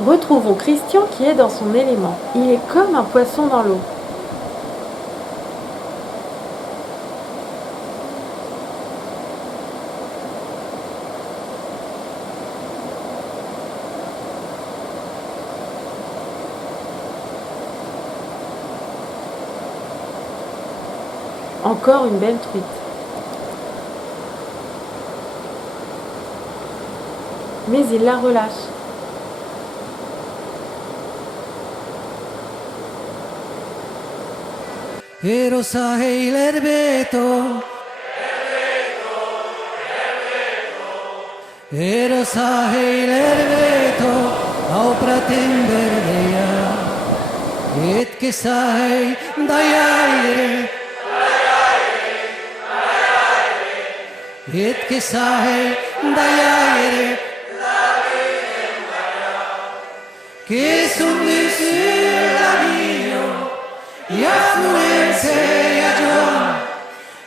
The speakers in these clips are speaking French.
Retrouvons Christian qui est dans son élément. Il est comme un poisson dans l'eau. Encore une belle truite. Mais il la relâche. Erosahei l'erbeto, Erosahei l'erbeto, au pratenderdea, et che sai daiaire, et che sai daiaire, che son sur la via, e affluenze a Giovanni,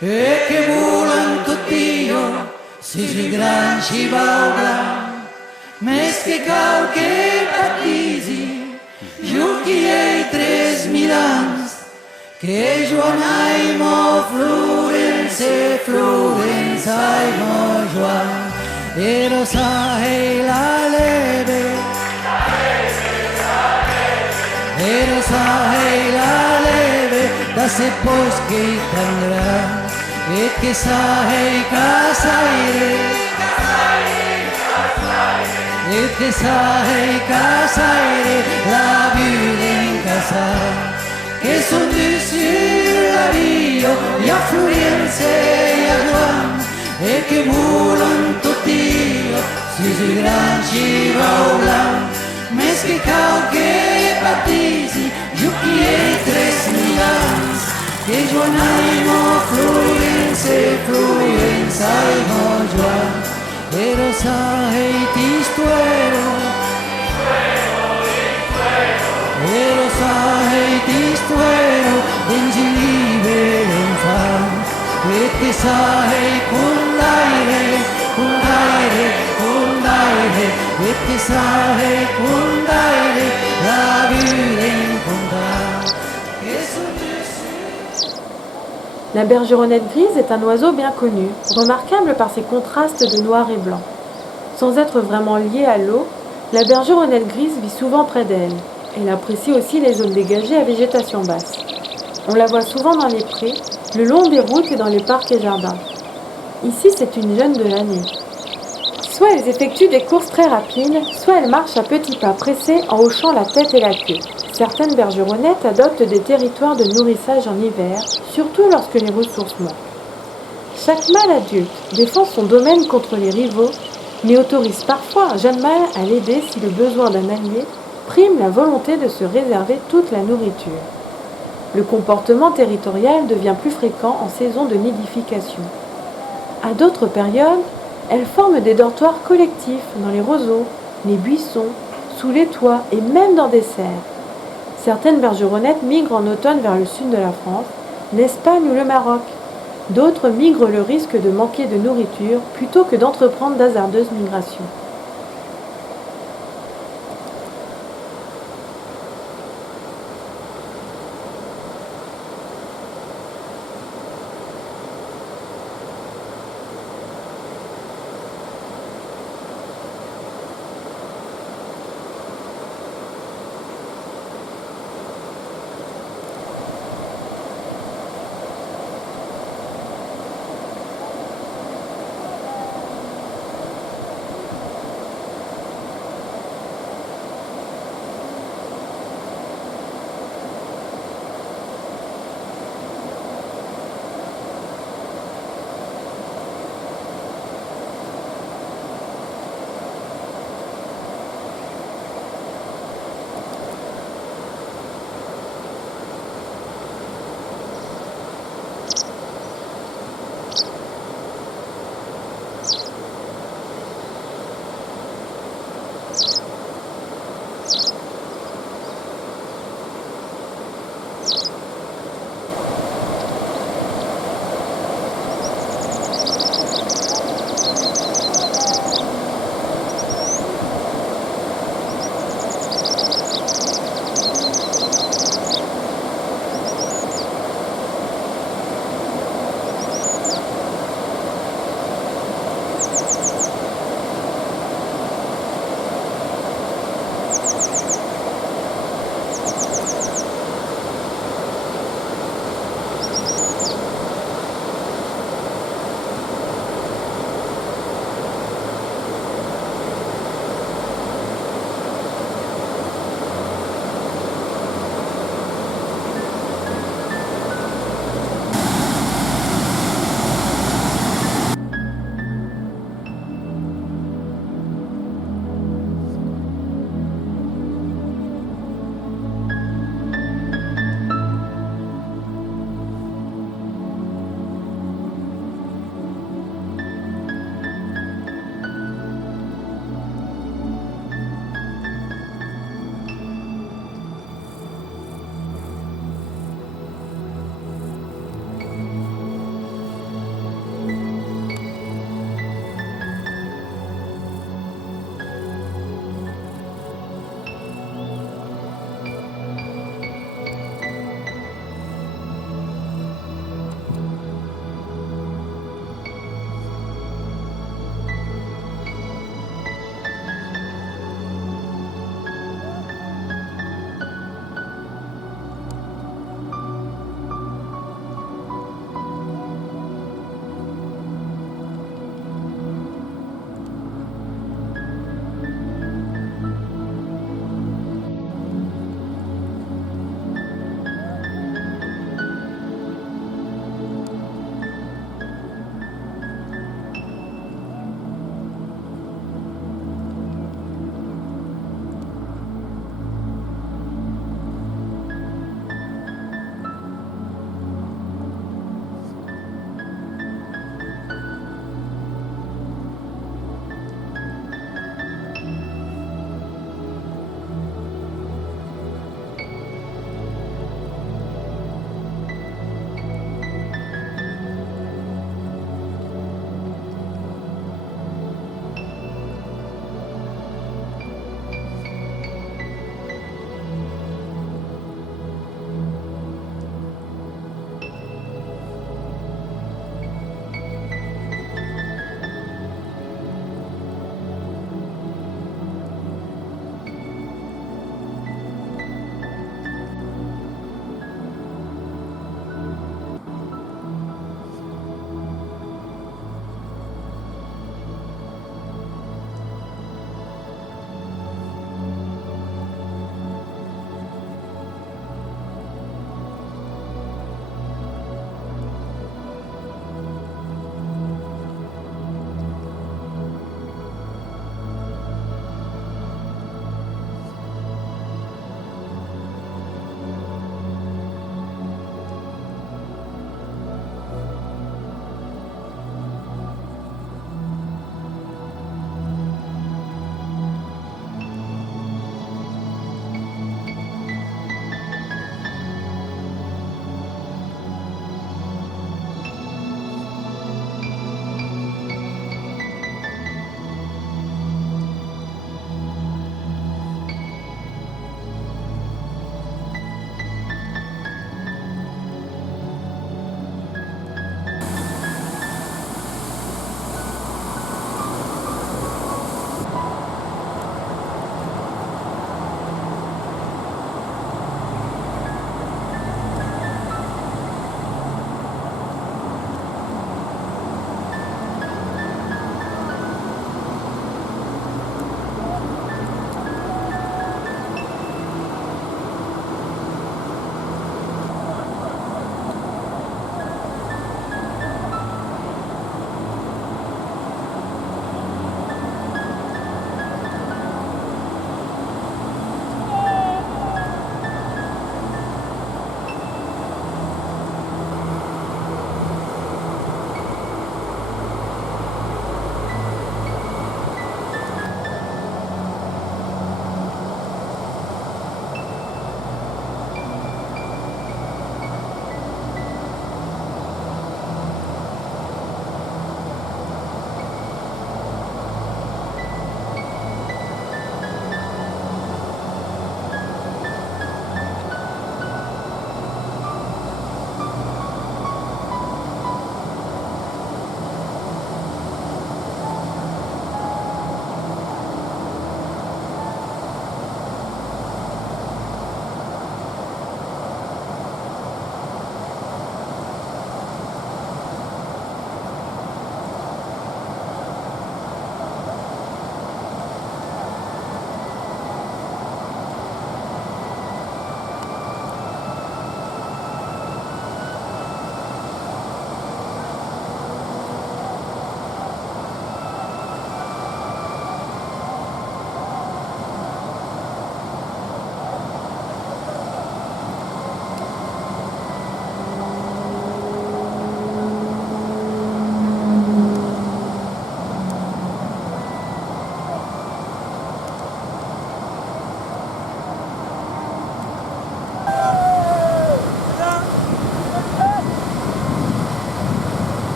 e che volan Dio, si granci baula, mesche cauche partisi, giuchi e 3000 ans, che Giovannaimo Florence, Florenzaimo Giovanni, e lo sai la leve, e lo sai la leve, da se boschi tendrà, e che sai casaire, e che sai casaire, la vita in casa, che son dessus la via, e a Florence e a Giovanni, e che volan tutti, si granci volan, meschi cauche battisi, giuchi e 3000 ans, che Giovannaimo Florence, Florenzaimo Giovanni, e lo sai ti stuero, e lo sai ti stuero, dengi libero infam, e che sai condaire, e che sai condaire, la vita in conda, che sono. La bergeronnette grise est un oiseau bien connu, remarquable par ses contrastes de noir et blanc. Sans être vraiment liée à l'eau, la bergeronnette grise vit souvent près d'elle. Elle apprécie aussi les zones dégagées à végétation basse. On la voit souvent dans les prés, le long des routes et dans les parcs et jardins. Ici, c'est une jeune de l'année. Soit elles effectuent des courses très rapides, soit elles marchent à petits pas pressés en hochant la tête et la queue. Certaines bergeronnettes adoptent des territoires de nourrissage en hiver, surtout lorsque les ressources manquent. Chaque mâle adulte défend son domaine contre les rivaux, mais autorise parfois un jeune mâle à l'aider si le besoin d'un allié prime la volonté de se réserver toute la nourriture. Le comportement territorial devient plus fréquent en saison de nidification. À d'autres périodes, elles forment des dortoirs collectifs dans les roseaux, les buissons, sous les toits et même dans des serres. Certaines bergeronnettes migrent en automne vers le sud de la France, l'Espagne ou le Maroc. D'autres migrent le risque de manquer de nourriture plutôt que d'entreprendre d'hasardeuses migrations.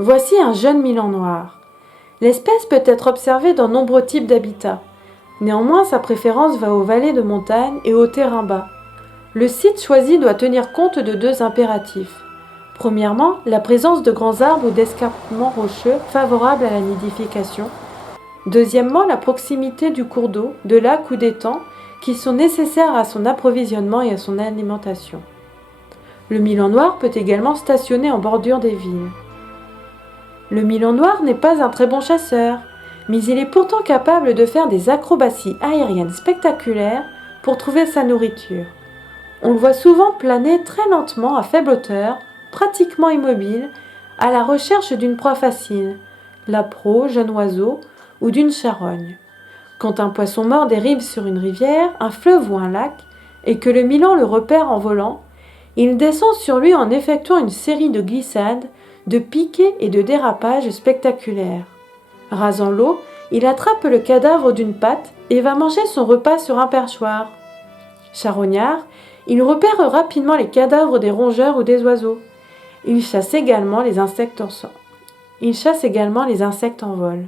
Voici un jeune milan noir. L'espèce peut être observée dans nombreux types d'habitats. Néanmoins, sa préférence va aux vallées de montagne et aux terrains bas. Le site choisi doit tenir compte de deux impératifs. Premièrement, la présence de grands arbres ou d'escarpements rocheux favorables à la nidification. Deuxièmement, la proximité du cours d'eau, de lacs ou d'étangs qui sont nécessaires à son approvisionnement et à son alimentation. Le milan noir peut également stationner en bordure des villes. Le milan noir n'est pas un très bon chasseur, mais il est pourtant capable de faire des acrobaties aériennes spectaculaires pour trouver sa nourriture. On le voit souvent planer très lentement à faible hauteur, pratiquement immobile, à la recherche d'une proie facile, la proie, jeune oiseau, ou d'une charogne. Quand un poisson mort dérive sur une rivière, un fleuve ou un lac, et que le milan le repère en volant, il descend sur lui en effectuant une série de glissades, de piquets et de dérapages spectaculaires. Rasant l'eau, il attrape le cadavre d'une patte et va manger son repas sur un perchoir. Charognard, il repère rapidement les cadavres des rongeurs ou des oiseaux. Il chasse également les insectes en vol.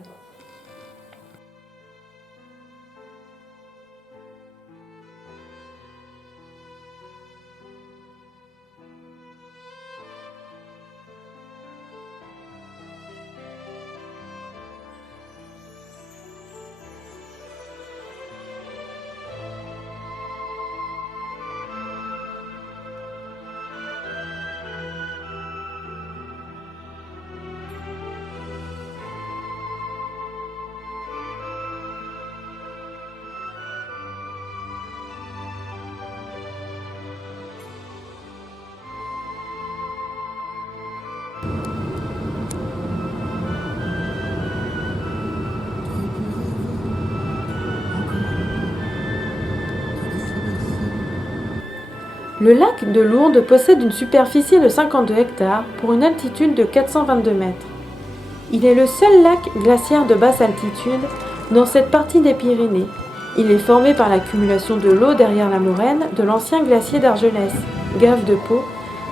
Le lac de Lourdes possède une superficie de 52 hectares pour une altitude de 422 mètres. Il est le seul lac glaciaire de basse altitude dans cette partie des Pyrénées. Il est formé par l'accumulation de l'eau derrière la moraine de l'ancien glacier d'Argelès, Gave de Pau.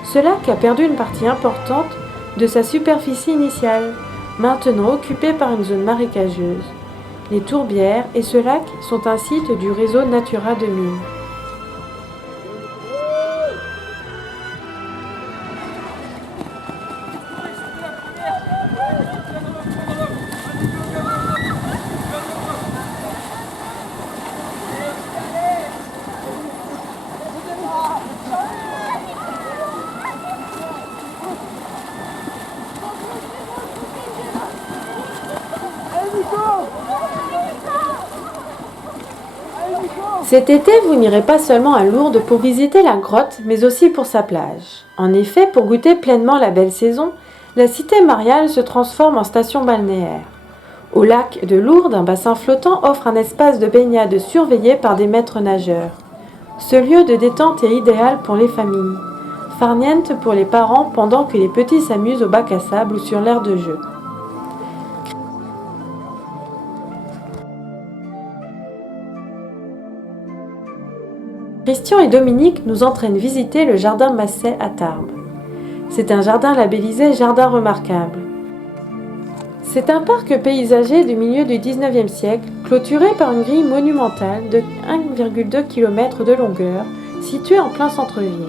Ce lac a perdu une partie importante de sa superficie initiale, maintenant occupée par une zone marécageuse. Les tourbières et ce lac sont un site du réseau Natura 2000. Cet été, vous n'irez pas seulement à Lourdes pour visiter la grotte, mais aussi pour sa plage. En effet, pour goûter pleinement la belle saison, la cité mariale se transforme en station balnéaire. Au lac de Lourdes, un bassin flottant offre un espace de baignade surveillé par des maîtres nageurs. Ce lieu de détente est idéal pour les familles. Farniente pour les parents pendant que les petits s'amusent au bac à sable ou sur l'aire de jeu. Christian et Dominique nous entraînent visiter le jardin Masset à Tarbes. C'est un jardin labellisé Jardin remarquable. C'est un parc paysager du milieu du XIXe siècle, clôturé par une grille monumentale de 1,2 km de longueur, située en plein centre-ville,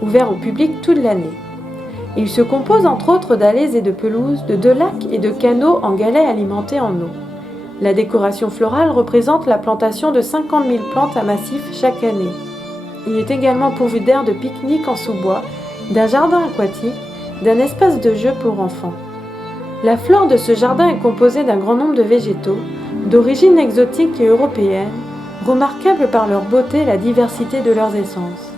ouvert au public toute l'année. Il se compose entre autres d'allées et de pelouses, de 2 lacs et de canaux en galets alimentés en eau. La décoration florale représente la plantation de 50 000 plantes à massif chaque année. Il est également pourvu d'aires de pique-nique en sous-bois, d'un jardin aquatique, d'un espace de jeu pour enfants. La flore de ce jardin est composée d'un grand nombre de végétaux, d'origine exotique et européenne, remarquables par leur beauté et la diversité de leurs essences.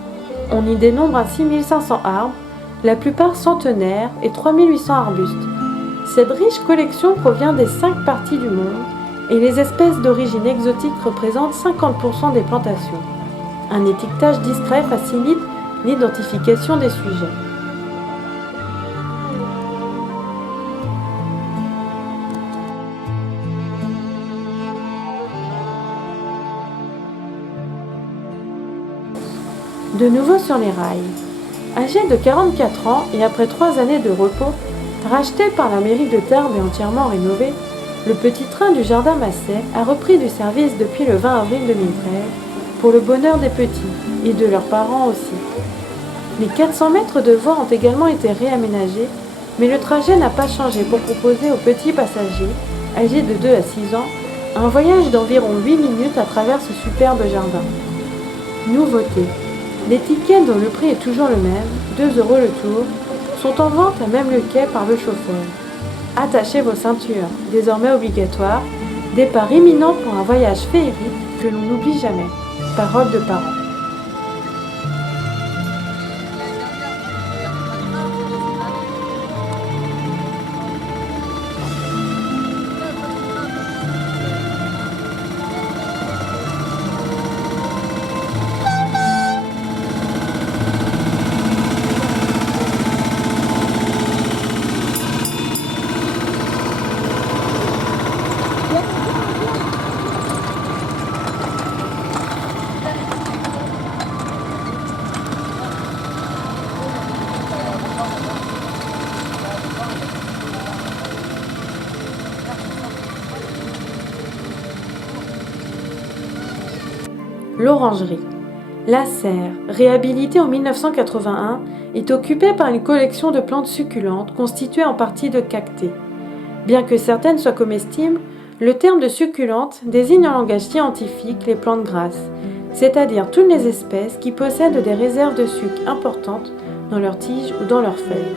On y dénombre ainsi 1500 arbres, la plupart centenaires, et 3800 arbustes. Cette riche collection provient des 5 parties du monde, et les espèces d'origine exotique représentent 50% des plantations. Un étiquetage discret facilite l'identification des sujets. De nouveau sur les rails. Âgé de 44 ans et après 3 années de repos, Racheté par la mairie de Tarbes et entièrement rénové, le petit train du jardin Masset a repris du service depuis le 20 avril 2013 pour le bonheur des petits et de leurs parents aussi. Les 400 mètres de voies ont également été réaménagés, mais le trajet n'a pas changé pour proposer aux petits passagers, âgés de 2 à 6 ans, un voyage d'environ 8 minutes à travers ce superbe jardin. Nouveauté. Les tickets dont le prix est toujours le même, 2 € le tour, sont en vente à même le quai par le chauffeur. Attachez vos ceintures, désormais obligatoire, départ imminent pour un voyage féerique que l'on n'oublie jamais. Parole de parents. L'orangerie. La serre, réhabilitée en 1981, est occupée par une collection de plantes succulentes constituées en partie de cactées. Bien que certaines soient comestibles, le terme de succulente désigne en langage scientifique les plantes grasses, c'est-à-dire toutes les espèces qui possèdent des réserves de sucre importantes dans leurs tiges ou dans leurs feuilles.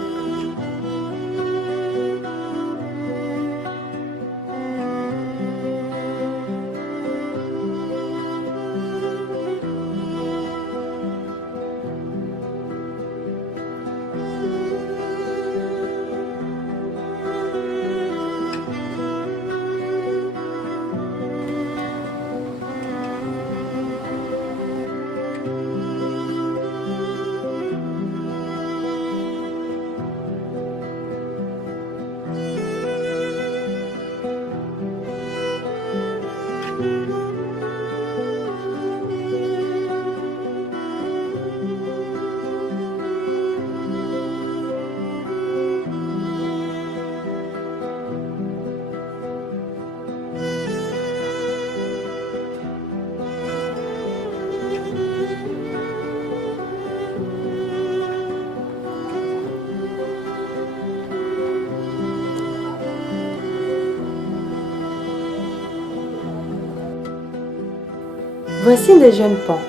Voici des jeunes pans.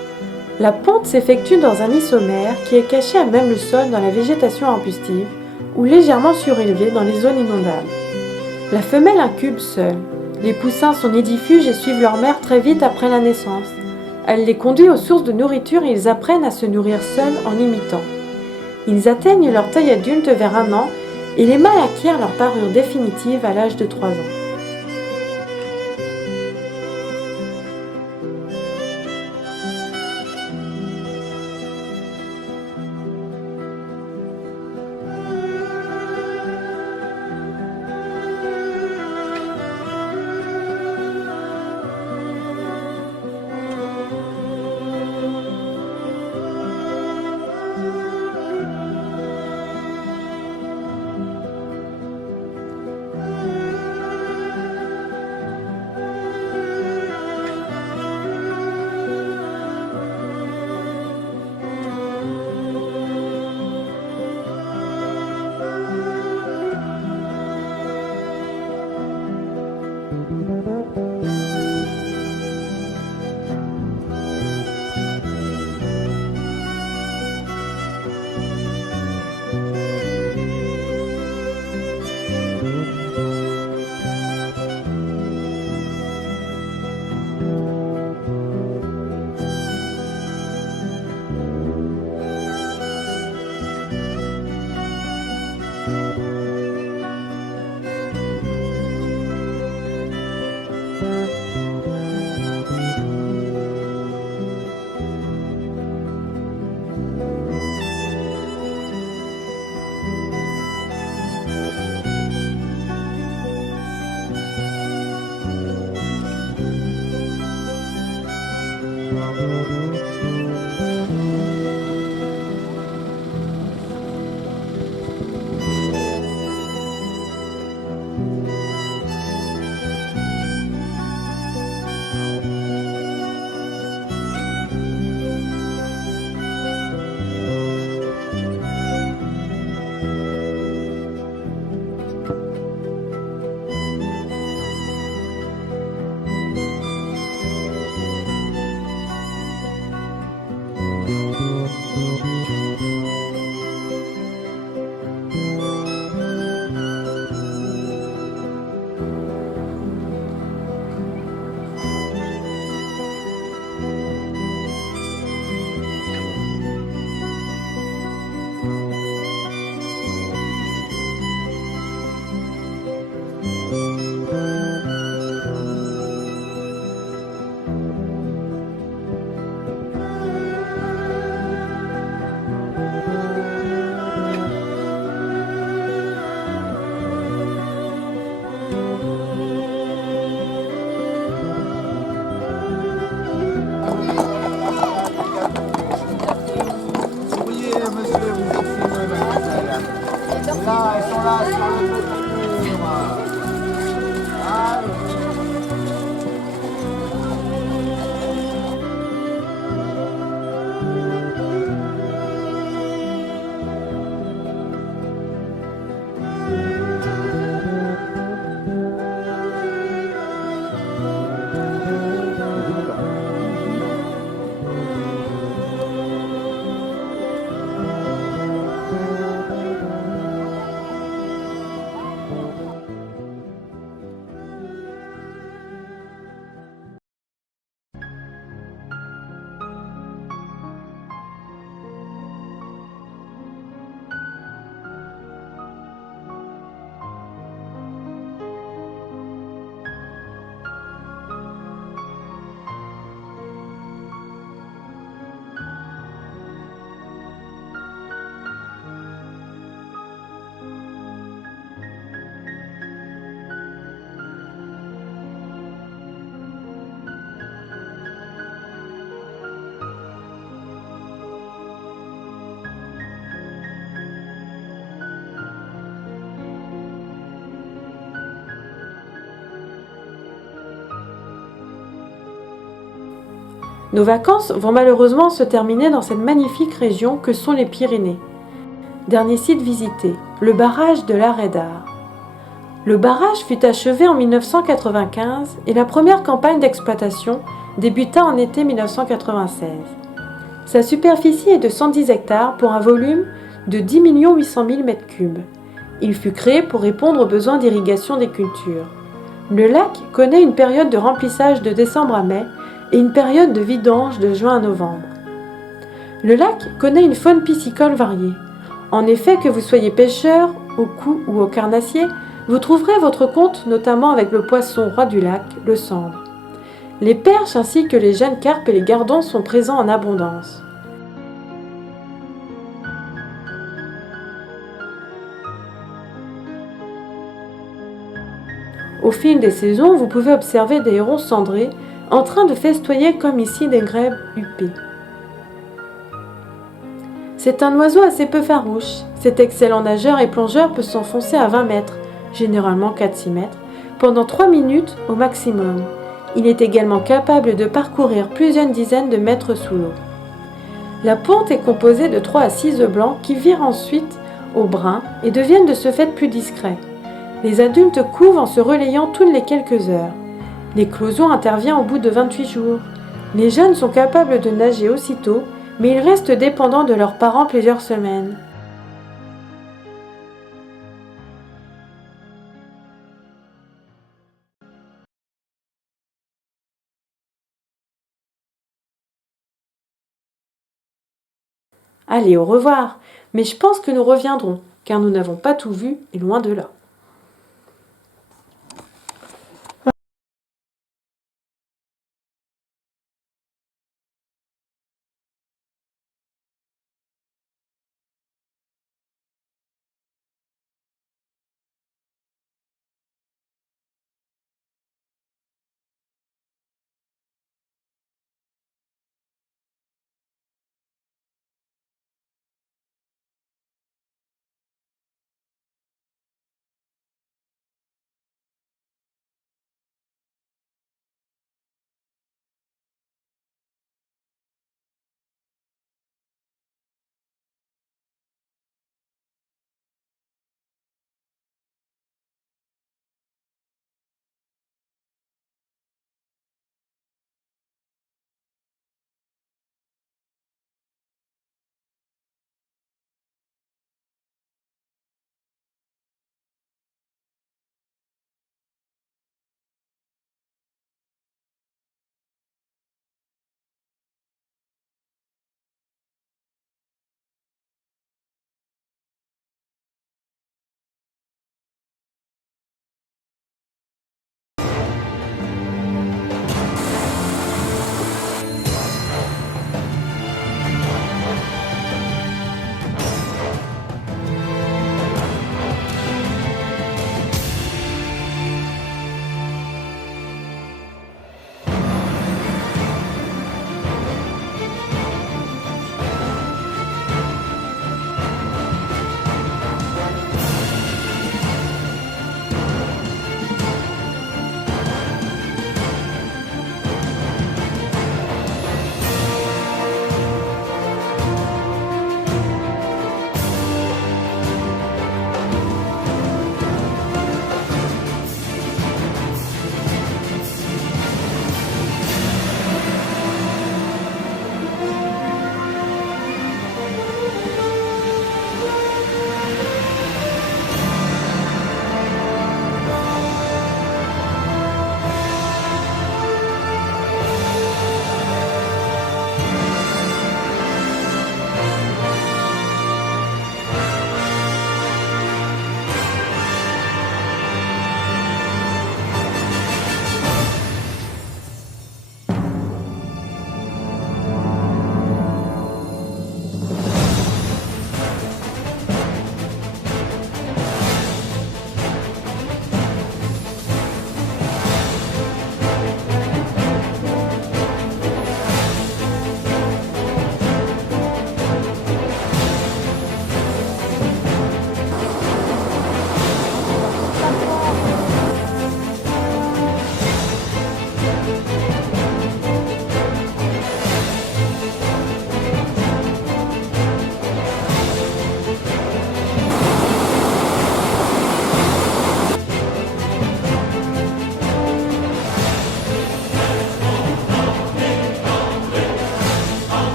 La ponte s'effectue dans un isomère qui est caché à même le sol dans la végétation arbustive ou légèrement surélevé dans les zones inondables. La femelle incube seule. Les poussins sont nidifuges et suivent leur mère très vite après la naissance. Elle les conduit aux sources de nourriture et ils apprennent à se nourrir seuls en imitant. Ils atteignent leur taille adulte vers 1 an et les mâles acquièrent leur parure définitive à l'âge de 3 ans. Nos vacances vont malheureusement se terminer dans cette magnifique région que sont les Pyrénées. Dernier site visité, le barrage de la Raidar. Le barrage fut achevé en 1995 et la première campagne d'exploitation débuta en été 1996. Sa superficie est de 110 hectares pour un volume de 10 800 000 m3. Il fut créé pour répondre aux besoins d'irrigation des cultures. Le lac connaît une période de remplissage de décembre à mai et une période de vidange de juin à novembre. Le lac connaît une faune piscicole variée. En effet, que vous soyez pêcheur, au cou ou au carnassier, vous trouverez votre compte notamment avec le poisson roi du lac, le sandre. Les perches ainsi que les jeunes carpes et les gardons sont présents en abondance. Au fil des saisons, vous pouvez observer des hérons cendrés en train de festoyer comme ici des grèbes huppées. C'est un oiseau assez peu farouche. Cet excellent nageur et plongeur peut s'enfoncer à 20 mètres, généralement 4-6 mètres, pendant 3 minutes au maximum. Il est également capable de parcourir plusieurs dizaines de mètres sous l'eau. La ponte est composée de 3 à 6 œufs blancs qui virent ensuite au brun et deviennent de ce fait plus discrets. Les adultes couvent en se relayant toutes les quelques heures. L'éclosion intervient au bout de 28 jours. Les jeunes sont capables de nager aussitôt, mais ils restent dépendants de leurs parents plusieurs semaines. Allez, au revoir, mais je pense que nous reviendrons, car nous n'avons pas tout vu et loin de là.